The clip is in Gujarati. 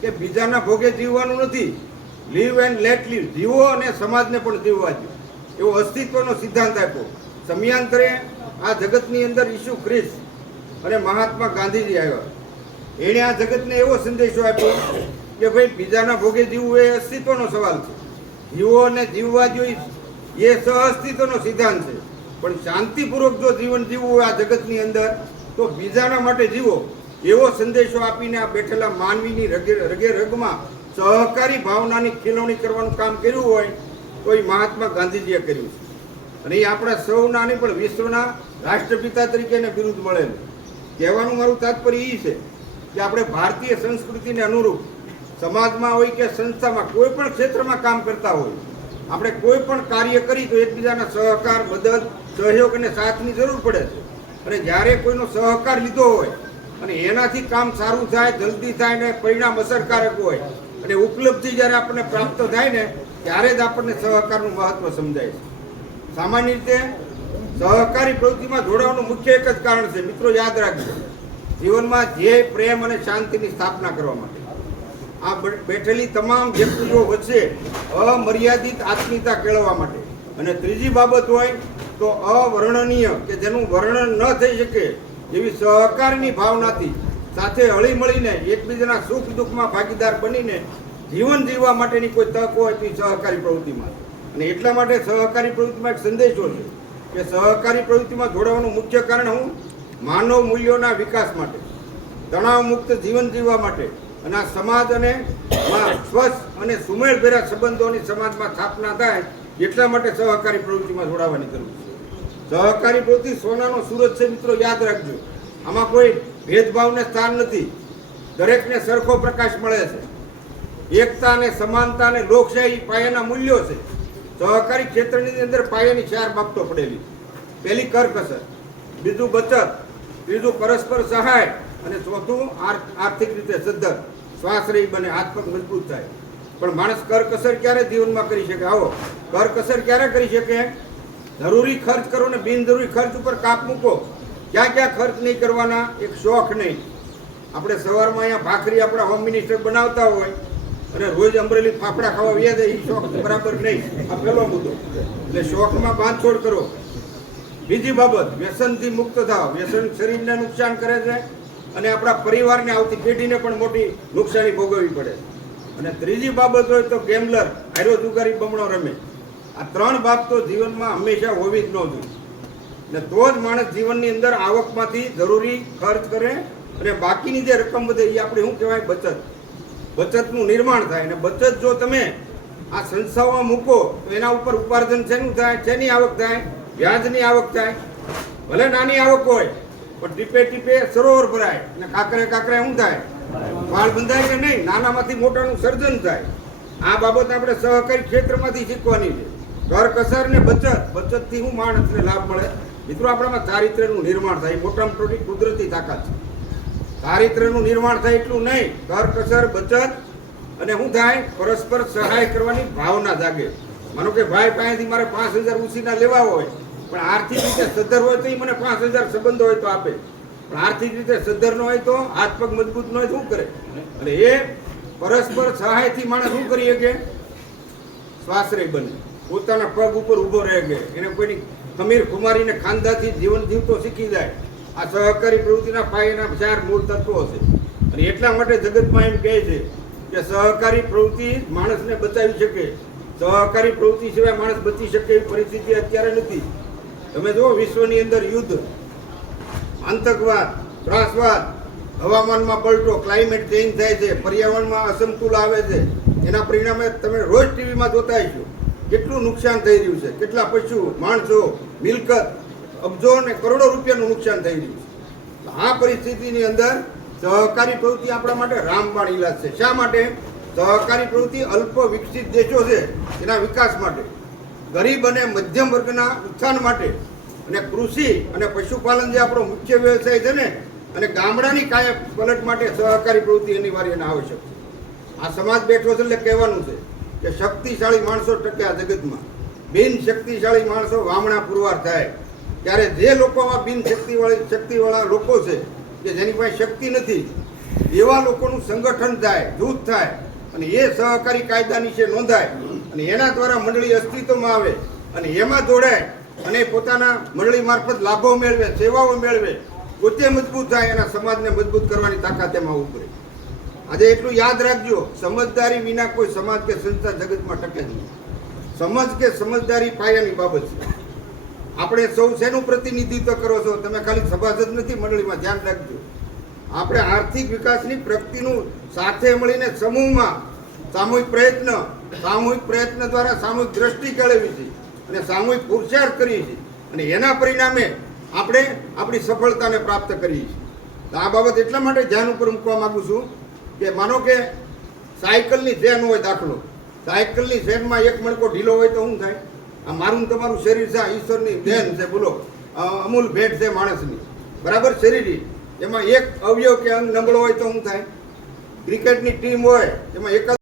કે બીજાના ભોગે જીવવાનું નથી, લીવ એન્ડ લેટ લીવ, જીવો અને સમાજને પણ જીવવા દો, એવો અસ્તિત્વનો સિદ્ધાંત આપ્યો. સમયાંતરે આ જગતની અંદર ઈસુ ખ્રિસ્ત અને મહાત્મા ગાંધીજી આવ્યા. એણે આ જગતને એવો સંદેશો આપ્યો કે ભાઈ બીજાના ભોગે જીવવું એ અસ્તિત્વનો સવાલ છે, જીવો અને જીવવા જોઈએ એ સહઅસ્તિત્વનો સિદ્ધાંત છે. પણ શાંતિપૂર્વક જો જીવન જીવવું હોય આ જગતની અંદર તો બીજાના માટે જીવો, એવો સંદેશો આપીને આ બેઠેલા માનવીની રગે રગમાં સહકારી ભાવનાની ખીલવણી કરવાનું કામ કર્યું હોય તો એ મહાત્મા ગાંધીજીએ કર્યું છે. અને એ આપણા સૌના નહીં પણ વિશ્વના રાષ્ટ્રપિતા તરીકે એને બિરુદ મળેલું. કહેવાનું મારું તાત્પર્ય એ છે કે આપણે ભારતીય સંસ્કૃતિને અનુરૂપ સમાજમાં હોય કે સંસ્થામાં કોઈ પણ ક્ષેત્રમાં કામ કરતા હોય, આપણે કોઈ પણ કાર્ય કરી તો એકબીજાના સહકાર, મદદ, સહયોગ અને સાથની જરૂર પડે છે. અને જ્યારે કોઈનો સહકાર લીધો હોય અને એનાથી કામ સારું થાય, જલ્દી થાય ને પરિણામ અસરકારક હોય અને ઉપલબ્ધિ જ્યારે આપણને પ્રાપ્ત થાય ને ત્યારે જ આપણને સહકારનું મહત્વ સમજાય છે. સામાન્ય રીતે સહકારી પ્રવૃત્તિમાં જોડાવાનું મુખ્ય એક જ કારણ છે, મિત્રો યાદ રાખજો, જીવનમાં ધ્યેય, પ્રેમ અને શાંતિની સ્થાપના કરવા માટે. આ બેઠેલી તમામ વ્યક્તિઓ વચ્ચે અમર્યાદિત આત્મીયતા કેળવવા માટે. અને ત્રીજી બાબત હોય તો અવર્ણનીય, કે જેનું વર્ણન ન થઈ શકે એવી સહકારની ભાવનાથી સાથે હળી મળીને એકબીજાના સુખ દુઃખમાં ભાગીદાર બનીને જીવન જીવવા માટેની કોઈ તક હોય તો સહકારી પ્રવૃત્તિમાં. અને એટલા માટે સહકારી પ્રવૃત્તિમાં એક સંદેશો છે કે સહકારી પ્રવૃત્તિમાં જોડાવાનું મુખ્ય કારણ હું માનવ મૂલ્યોના વિકાસ માટે, તણાવ મુક્ત જીવન જીવવા માટે અને આ સમાજ અને સ્વસ્થ અને સુમેળભેરા સંબંધોની સમાજમાં સ્થાપના થાય એટલા માટે સહકારી પ્રવૃત્તિમાં જોડાવાની જરૂર છે. સહકારી પ્રવૃત્તિ સોનાનો સૂરજ છે, મિત્રો યાદ રાખજો. આમાં કોઈ ભેદભાવને સ્થાન નથી, દરેકને સરખો પ્રકાશ મળે છે. એકતા અને સમાનતા અને લોકશાહી પાયાના મૂલ્યો છે. સહકારી ક્ષેત્રની અંદર પાયાની 4 બાબતો પડેલી. પહેલી કરકસર, બીજું બચત, ત્રીજું પરસ્પર સહાય અને ચોથું આર્થિક રીતે સદ્ધર, સ્વાશ્રયી બને, આત્મક મજબૂત થાય. પણ માણસ કરકસર ક્યારે જીવનમાં કરી શકે? આવો કરકસર ક્યારે કરી શકે? જરૂરી ખર્ચ કરો ને બિનજરૂરી ખર્ચ ઉપર કાપ મૂકો. ક્યાં ક્યાં ખર્ચ નહીં કરવાના? એક શોખ નહીં. આપણે સવારમાં અહીંયા ભાખરી આપણા હોમ મિનિસ્ટર બનાવતા હોય અને રોજ અમરેલી ફાફડા ખાવા વ્યા જાય, એ શોખ બરાબર નહીં. આ પહેલો મુદ્દો. એટલે શોખમાં બાંધછોડ કરો. બીજી બાબત, વ્યસનથી મુક્ત થાવ. વ્યસન શરીરને નુકસાન કરે છે અને આપણા પરિવારને, આવતી પેઢીને પણ મોટી નુકસાની ભોગવવી પડે. અને ત્રીજી બાબત હોય તો ગેમ્બલર, હારો જુગારી બમણો રમે. આ 3 બાબતો જીવનમાં હંમેશા હોવી જ ન જોઈએ. ને તો જ માણસ જીવનની અંદર આવકમાંથી જરૂરી ખર્ચ કરે અને બાકીની જે રકમ વધે એ આપણે શું કહેવાય? બચત. બચતનું નિર્માણ થાય. અને બચત જો તમે આ સંસ્થાઓમાં મૂકો તો એના ઉપર ઉપાર્જન શેનું થાય? શેની આવક થાય? વ્યાજની આવક થાય. ભલે નાની આવક હોય પણ ટીપે ટીપે સરોવર ભરાય અને કાંકરે કાંકરે શું થાય? વાળ બંધાય કે નહીં? નાનામાંથી મોટાનું સર્જન થાય. આ બાબત આપણે સહકારી ક્ષેત્રમાંથી શીખવાની છે. કરકસર ને બચત. બચતથી શું માણસને લાભ મળે? મિત્રો આપણામાં ચારિત્ર્યનું નિર્માણ થાય. મોટામાં મોટી કુદરતી તાકાત છે. ચારિત્ર્યનું નિર્માણ થાય એટલું નહીં, કરકસર, બચત અને શું થાય? પરસ્પર સહાય કરવાની ભાવના જાગે. માનો કે ભાઈ પાસેથી મારે 5000 ઉછીના લેવા હોય પણ આર્થિક રીતે સદ્ધર હોય તો એ મને 5000 સંબંધો હોય તો આપે. પણ આર્થિક રીતે સદ્ધર ન હોય તો, હાથ પગ મજબૂત ન હોય શું કરે? અને એ પરસ્પર સહાયથી માણસ શું કરી શકે? સ્વાશ્રય બને, પોતાના પગ ઉપર ઊભો રહે કે એને કોઈની ખમીર ખુમારીને ખાનદાથી જીવન જીવતો શીખી જાય. આ સહકારી પ્રવૃત્તિના પાયાના 4 મૂળ તત્વો છે. અને એટલા માટે જગતમાં એમ કહે છે કે સહકારી પ્રવૃત્તિ માણસને બચાવી શકે. સહકારી પ્રવૃત્તિ સિવાય માણસ બચી શકે એવી પરિસ્થિતિ અત્યારે નથી. તમે જુઓ, વિશ્વની અંદર યુદ્ધ, આતંકવાદ, ત્રાસવાદ, હવામાનમાં પલટો, ક્લાઇમેટ ચેન્જ થાય છે, પર્યાવરણમાં અસમતુલ આવે છે. એના પરિણામે તમે રોજ ટીવીમાં જોતા હશો કેટલું નુકસાન થઈ રહ્યું છે. કેટલા પશુ, માણસો, મિલકત, અબજો અને કરોડો રૂપિયાનું નુકસાન થઈ રહ્યું છે. આ પરિસ્થિતિની અંદર સહકારી પ્રવૃત્તિ આપણા માટે રામબાણ ઇલાજ છે. શા માટે? સહકારી પ્રવૃત્તિ અલ્પ વિકસિત દેશો છે એના વિકાસ માટે, ગરીબ અને મધ્યમ વર્ગના ઉત્થાન માટે, અને કૃષિ અને પશુપાલન જે આપણો મુખ્ય વ્યવસાય છે ને, અને ગામડાની કાયા પલટ માટે સહકારી પ્રવૃત્તિ અનિવાર્ય અને આવશ્યક છે. આ સમાજ બેઠો છે એટલે કહેવાનું છે કે શક્તિશાળી માણસો ટકે આ જગતમાં, બિન શક્તિશાળી માણસો વામણા પુરવાર થાય. ત્યારે જે લોકોમાં બિન શક્તિવાળા લોકો છે કે જેની પાસે શક્તિ નથી, એવા લોકોનું સંગઠન થાય, જૂથ થાય અને એ સહકારી કાયદા નીચે નોંધાય અને એના દ્વારા મંડળી અસ્તિત્વમાં આવે અને એમાં જોડાય અને પોતાના મંડળી મારફત લાભો મેળવે, સેવાઓ મેળવે, પોતે મજબૂત થાય, એના સમાજને મજબૂત કરવાની તાકાત એમાં ઉભરે. આજે એટલું યાદ રાખજો, સમજદારી વિના કોઈ સમાજ કે સંસ્થા જગતમાં ટકે જ નહીં. સમજ કે સમજદારી પાયાની બાબત છે. આપણે સૌ શેનું પ્રતિનિધિત્વ કરો છો? તમે ખાલી સભાસદ નથી મંડળીમાં, ધ્યાન રાખજો. આપણે આર્થિક વિકાસની પ્રગતિનું સાથે મળીને સમૂહમાં સામૂહિક પ્રયત્ન દ્વારા સામૂહિક દ્રષ્ટિ કેળવી છે અને સામૂહિક પુરુષાર્થ કરીએ છીએ અને એના પરિણામે આપણે આપણી સફળતાને પ્રાપ્ત કરીએ છીએ. આ બાબત એટલા માટે ધ્યાન ઉપર મૂકવા માંગુ છું કે માનો કે સાયકલની ચેન હોય, દાખલો, સાયકલની ચેનમાં એક મણકો ઢીલો હોય તો શું થાય? આ મારું તમારું શરીર છે, ઈશ્વરની દેન છે, બોલો, અમૂલ ભેટ છે માણસની, બરાબર? શરીર એમાં એક અવયવ કે અંગ નબળો હોય તો શું થાય? ક્રિકેટની ટીમ હોય એમાં એક